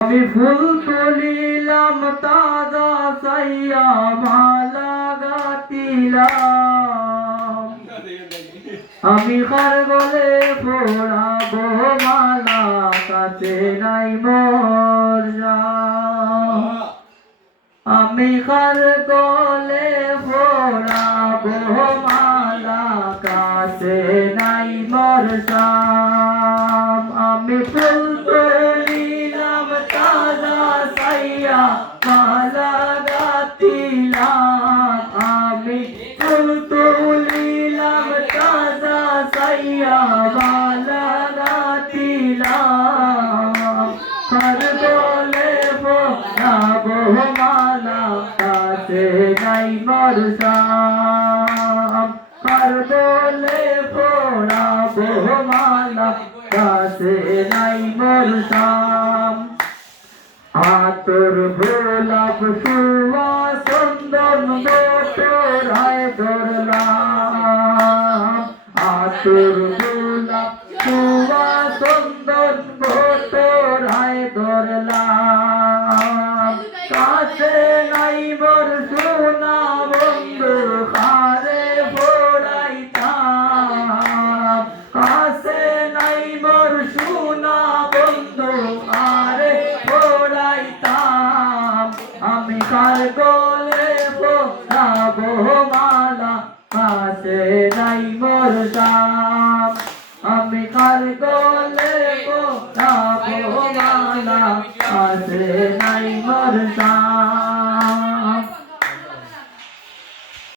আমি ফুল তুলিলাম তাজা সাইয়া মালা গাতিলাম আমি কার গলে পড়াবো মালা কাছে নাই মোর জান আমি কার গলে পড়াবো মালা কাছে নাই মোর জান আমি ফুল তুলিলাম তাজা সাইয়া মালা গাতিলাম আমি ফুল তুলিলাম তাজা সাইয়া মালা গাতিলাম কার গলে পড়াবো মালা কাছে নাই মোর জান কার গলে পড়াবো মালা কাছে নাই মোর জান আতর গোলাপ সুয়া চন্দন তোরায় ধরলাম আতর গোলাপ সুয়া চন্দন তোরায় ধরলাম কাছে নাই মোর সোনা বন্ধু কারে পড়াইতাম কাছে নাই মোর সোনা বন্ধু কারে পড়াইতাম আমি কার গলে পড়াবো মালা কাছে নাই মোর জান আমি কার গলে পড়াবো মালা কাছে নাই মোর জান